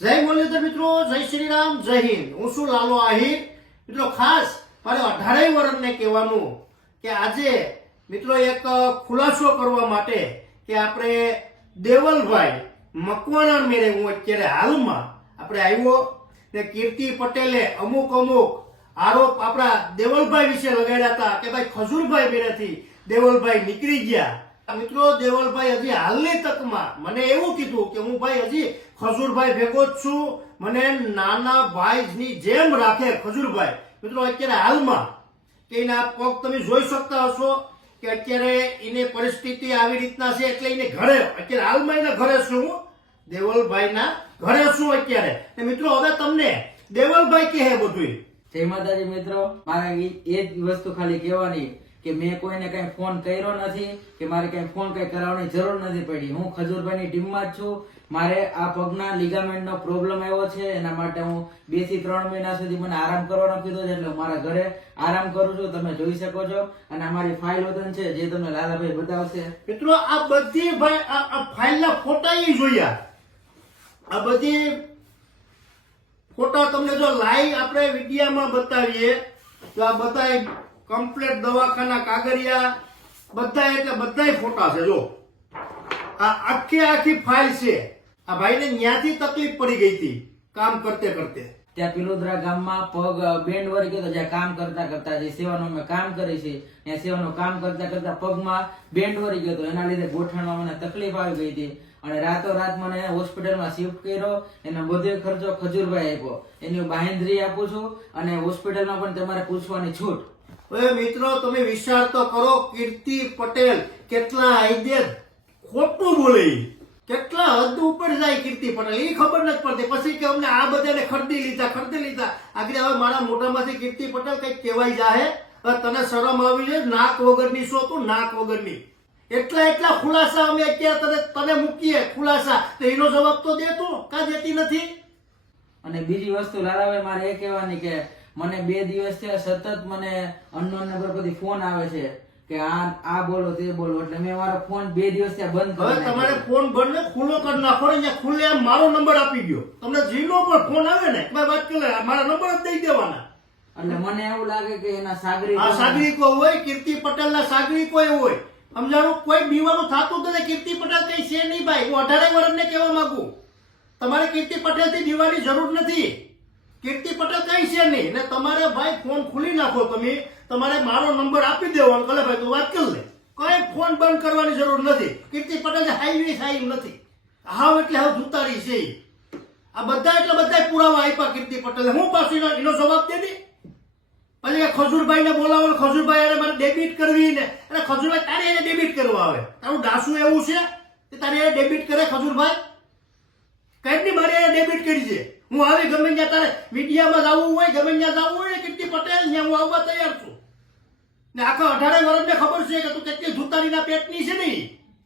જય મુરલીધર મિત્રો, જય શ્રી રામ, જય હિન્દ. હું છું લાલો આહિર. મિત્રો ખાસ મારે 18 વર્ષને કહેવાનું કે આજે મિત્રો એક ખુલાસો કરવા માટે કે આપણે દેવલભાઈ મકવાણા મેરે હું અત્યારે હાલમાં આપણે આવ્યો ને કીર્તિ પટેલે અમુક આરોપ આપણા દેવલભાઈ વિશે લગાડ્યા હતા કે ભાઈ ખજૂરભાઈ મેરેથી દેવલભાઈ નીકળી ગયા. મિત્રો દેવલભાઈ હજી હાલની તકમાં મને એવું કીધું કે હું ભાઈ હજી ખજૂરભાઈ ભેગો જ છું, મને નાના ભાઈની જેમ રાખે ખજૂરભાઈ. મિત્રો અત્યારે હાલમાં કે એના પગ તમે જોઈ શકતા હશો કે અત્યારે એની પરિસ્થિતિ આવી રીતના છે એટલે એને ઘરે અત્યારે હાલમાં એના ઘરે છું, દેવલભાઈના ઘરે છું અત્યારે. ને મિત્રો હવે તમને દેવલભાઈ કહે બધું. જય માતાજી મિત્રો, મારે એ જ વસ્તુ ખાલી કહેવાની કે મેં કોઈને કઈ ફોન કર્યો નથી કે મારે કઈ ફોન કઈ કરાવવાની જરૂર નથી પડી. હું ખજૂરભાઈની ટીમમાં જ છું. મારે આ પગના લિગામેન્ટનો પ્રોબ્લેમ આવ્યો છે, એના માટે હું 2 થી 3 મહિના સુધી મને આરામ કરવાનો કીધો છે, એટલે હું મારા ઘરે આરામ કરું છું. તમે જોઈ શકો છો. અને અમારી ફાઇલ વતન છે જે તમને લાલાભાઈ બતાવશે. મિત્રો આ બધી ફાઇલના ફોટા જોયા, આ બધી ફોટા તમને જો લાઈવ આપણે વિડીયામાં બતાવીએ તો આ બધા કમ્પ્લીટ દવાખાના કાગળિયા બધા એટલે બધા ફોટા છે. જો આ આખી ફાઇલ છે. આ ભાઈને ન્યાથી તકલીફ પડી ગઈ હતી કામ કરતે કરતે. ત્યાં પિલોદરા ગામમાં પગ બેન્ડ વળી ગયો, જ્યાં કામ કરતા કરતા જે સેવાનું અમે કામ કરી છે ત્યાં સેવાનું કામ કરતા કરતા પગમાં બેન્ડ વળી ગયો હતો. એના લીધે ગોઠણમાં મને તકલીફ આવી ગઈ હતી અને રાતોરાત મને હોસ્પિટલમાં શિફ્ટ કર્યો. એનો બધો ખર્ચો ખજૂરભાઈ આપ્યો. એની હું બાંહેધરી આપું છું અને હોસ્પિટલમાં પણ તમારે પૂછવાની છૂટ. હવે મિત્રો તમે વિચાર તો કરો, કીર્તિ પટેલ કેટલા આઈદે ખોટું બોલે, કેટલા હદ ઉપર જાય કીર્તિ પટેલ, એ ખબર નથી પડતી. પછી કે અમને આ બધાને ખરીદી લીધા. આગળ હવે મારા મોઢામાંથી કીર્તિ પટેલ કઈક કહેવાય જાહે, હવે તને શરમ આવી છે? નાક વગરની છો તું, નાક વગરની. એટલા ખુલાસા અમે અત્યારે તને મૂકીએ ખુલાસા, તો એનો જવાબ તો દે તું, કા દેતી નથી? અને બીજી વસ્તુ લાલાભાઈ મારે એ કહેવાની કે મને 2 દિવસ થયા સતત મને અનનોન નંબર પરથી ફોન આવે છે કે આ બોલો તે બોલો, એટલે મેં મારો ફોન 2 દિવસ થયા બંધ કરી હવે નાખ્યો. તમારે ફોન બંધ ખુલ્લો કરી નાખો ને, ખુલ્લે આમ મારો નંબર આપી ગયો. તમને જીનો પર ફોન આવે ને વાત કરે મારા નંબર જ દઈ દેવાના. એટલે મને એવું લાગે કે એના સાગરી આ સાગરીકો હોય, કીર્તિ પટેલના સાગરીકો હોય. સમજાણું? કોઈ બીવાનું થતું નથી. કીર્તિ પટેલ કઈ છે નહીં ભાઈ. હું 18 વર્ષને કહેવા માંગુ, તમારે કીર્તિ પટેલ થી દીવાની જરૂર નથી. કીર્તિ પટેલ કઈ છે નહીં. ને તમારે ભાઈ ફોન ખુલી નાખો, તમે તમારે મારો નંબર આપી દેવાનો. કલે ભાઈ તું વાત કરી લે, કઈ ફોન બંધ કરવાની જરૂર નથી. કીર્તિ પટેલ હાઈવી સાઈવ નથી. હાવ એટલે હાવ જુતારી છે. આ બધા પુરાવા આપ્યા કીર્તિ પટેલે. હું પાછું એનો જવાબ દે દી. પછી ખજૂરભાઈ ને બોલાવો, ખજૂરભાઈ મારે ડેબિટ કરવી ને, અને ખજૂરભાઈ તારે એને ડેબિટ કરવા આવે. તારું ડાસું એવું છે કે તારે એને ડેબિટ કરે ખજૂરભાઈ? કઈ ની મારે એને ડેબિટ કરી છે. હું આવી ગમે ત્યાં તારે મીડિયામાં જવું હોય, ગમે ત્યાં જવું હોય ને કીર્તિ પટેલ, ત્યાં હું આવવા તૈયાર છું. ને આખા 18 વર્ષને ખબર છે કે તું કેટલી જુતારીના પેટની છે ને,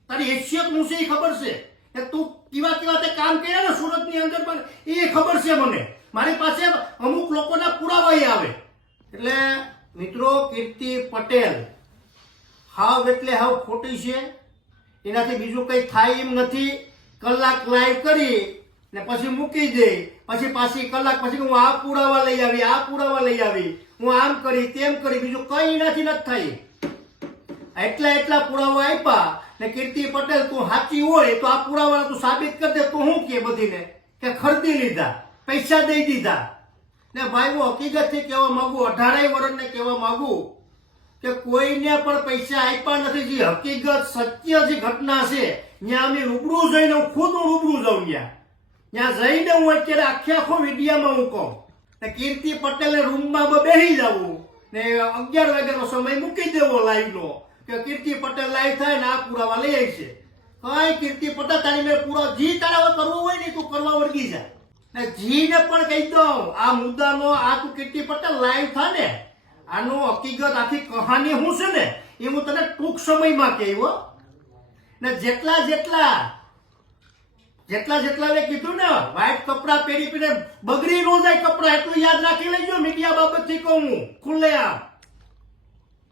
તારી હેસિયત હું છે એ ખબર છે કે તું કેવા તે કામ કર્યા ને સુરતની અંદર પણ એ ખબર છે મને. મારી પાસે અમુક લોકોના પુરાવા આવે. એટલે મિત્રો કીર્તિ પટેલ હાવ એટલે હાવ ખોટી છે. એનાથી બીજું કઈ થાય એમ નથી. કલાક લાઈવ કરી ને પછી મૂકી દે, પછી પાછી કલાક પછી હું આ પુરાવા લઈ આવી, હું આમ કરી તેમ કરી, બીજું કઈ એનાથી નથી થાય. એટલા પુરાવા આપ્યા ને કીર્તિ પટેલ તું સાચી હોય તો આ પુરાવા તું સાબિત કરી દે. તો હું કે બધીને કે ખરીદી લીધા, પૈસા દઈ દીધા. ને ભાઈ હું હકીકતથી કહેવા માંગુ, 18 વર્ષને કહેવા માંગુ કે કોઈને પણ પૈસા આપ્યા નથી. જે હકીકત સત્ય જે ઘટના છે ત્યાં અમે રૂબરૂ જઈને, હું ખુદ રૂબરૂ જાઉં ત્યાં જઈને હું અત્યારે આખો વિડીયામાં હું કહું ને કીર્તિ પટેલને રૂમમાં બેસી જવું ને 11 વાગ્યાનો સમય મૂકી દેવો લાઈવનો કે કીર્તિ પટેલ લાઈવ થાય ને આ પુરાવા લઈ આવી છે. કઈ કીર્તિ પટેલ તારી મેં પૂરા જી તારા કરવું હોય ને તું કરવા વળગી જાય. ને જીને પણ કહી દઉં આ મુદ્દાનો, આ તું કીર્તિ પટેલ લાઈવ થાય ને આનો હકીકત આખી કહાની શું છે ને એ હું તને ટૂંક સમયમાં કહેવો. ને જેટલા મેં કીધું ને વ્હાઈટ કપડા પહેરીને બગડી ન જાય કપડા, એટલું યાદ રાખી લેજો. મીડિયા બાબતથી કહું હું ખુલ્લે આમ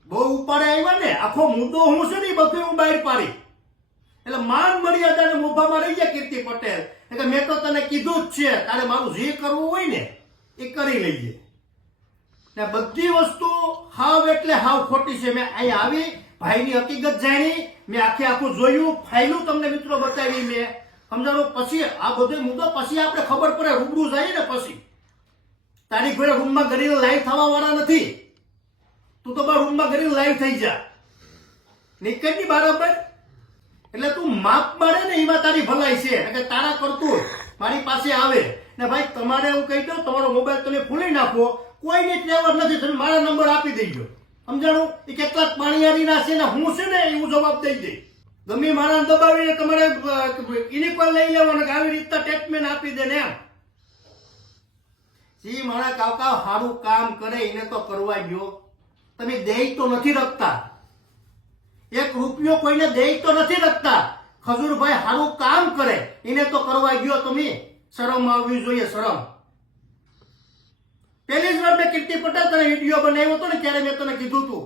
બહુ ઉપાડે આવ્યા ને, આખો મુદ્દો હું છે ને બધું હું બહાર પાડી. એટલે માન મર્યાદાને મોભામાં રહી જાય કીર્તિ પટેલ. એટલે મેં તો તને કીધું જ છે, તારે મારું જે કરવું હોય ને એ કરી લઈએ. ને બધી વસ્તુ હાવ એટલે હાવ ખોટી છે. મેં અહીં આવી ભાઈની હકીકત જાણી, મેં આખું જોયું, ફાઇલું તમને મિત્રો બતાવી મેં, સમજાણું. પછી આ બધો મુદ્દો પછી આપણે ખબર પડે, રૂબરૂ જાય ને પછી. તારી ઘરે રૂમમાં કરીને લાઈવ થવા વાળા નથી. તું તો બા રૂમમાં કરીને લાઈવ થઈ જા, નીકળ ની બરાબર. એટલે તું માપ મારે ને એમાં તારી ભલાઈ છે કે તારા કરતું મારી પાસે આવે ને. ભાઈ તમારે હું કહી દઉં, તમારો મોબાઈલ તમે ખોલી નાખો, કોઈની ટ્રેવર નથી, તમે મારા નંબર આપી દેજો, સમજાણું. એ કેટલાક પાણીયારીના છે ને હું છે ને એવું જવાબ દઈ દઈ. ગમે મારા દબાવીને તમારે એની પર લઈ લેવાનો કે આવી રીતના સ્ટેટમેન્ટ આપી દે ને એમ. જી મારા કાકા સારું કામ કરે એને તો કરવા ગયો, તમે દેય તો નથી રખતા, એક રૂપિયો કોઈને દેય તો નથી રખતા. ખજૂરભાઈ સારું કામ કરે એને તો કરવા ગયો, તમે શરમ આવવી જોઈએ, શરમ. પહેલી જ વાર મેં કીર્તિ પટેલ તને વિડીયો બનાવ્યો હતો ને ત્યારે મેં તને કીધું હતું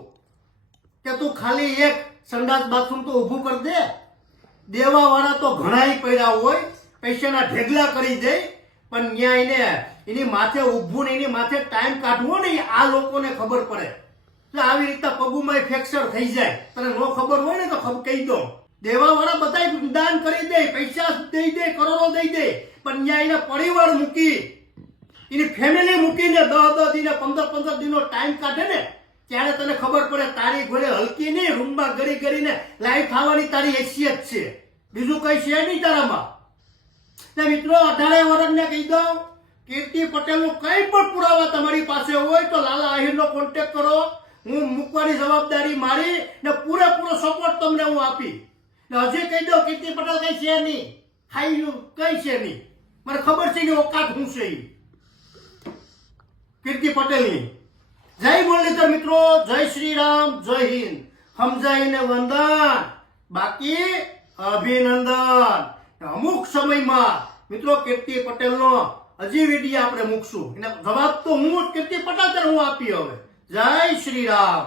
કે તું ખાલી એક સંડાસ બાથરૂમ તો ઊભું કરી દે. દેવા વાળા તો ઘણાય પડ્યા હોય, પૈસાના ઢેગલા કરી દે, પણ ન્યાય ને એની માથે ઊભું ને એની માથે ટાઈમ કાઢવો ને આ લોકોને ખબર પડે. એટલે આવી રીતના પગુમાં ફ્રેક્ચર થઈ જાય, તને નો ખબર હોય ને તો કહી દો. દેવા વાળા બધા દાન કરી દે, પૈસા દઈ દે, કરોડો દઈ દે, પણ ન્યાય એના પરિવાર મૂકી, એની ફેમિલી મૂકીને 10 દિન 15 દિનનો ટાઈમ કાઢે ને ત્યારે તને ખબર પડે તારી ઘરે હલકી નહીં, રૂમમાં ગરી ગરીને લાઈવ થવાની તારી હેસિયત છે, બીજું કઈ છે નહીં તારામાં. મિત્રો 18 વર્ષને કહી દઉં, કીર્તિ પટેલનો કઈ પણ પુરાવા તમારી પાસે હોય તો લાલા આહિરનો કોન્ટેક્ટ કરો, હું મૂકવાની જવાબદારી મારી ને પૂરેપૂરો સપોર્ટ તમને હું આપી. હજી કહી દઉં કીર્તિ પટેલ કઈ છે નહીં, ખાઈ કઈ છે નહીં, મને ખબર છે કે ઓકાત હું છે કીર્તિ પટેલની. જય મુરલીધર મિત્રો, જય શ્રી રામ, જય હિન્દ. સમજાઈને વંદન, બાકી અભિનંદન. અમુક સમયમાં મિત્રો કીર્તિ પટેલનો હજી વિડીયો આપણે મૂકશું, એના જવાબ તો હું કીર્તિ પટેલ હું આપી. હવે જય શ્રી રામ.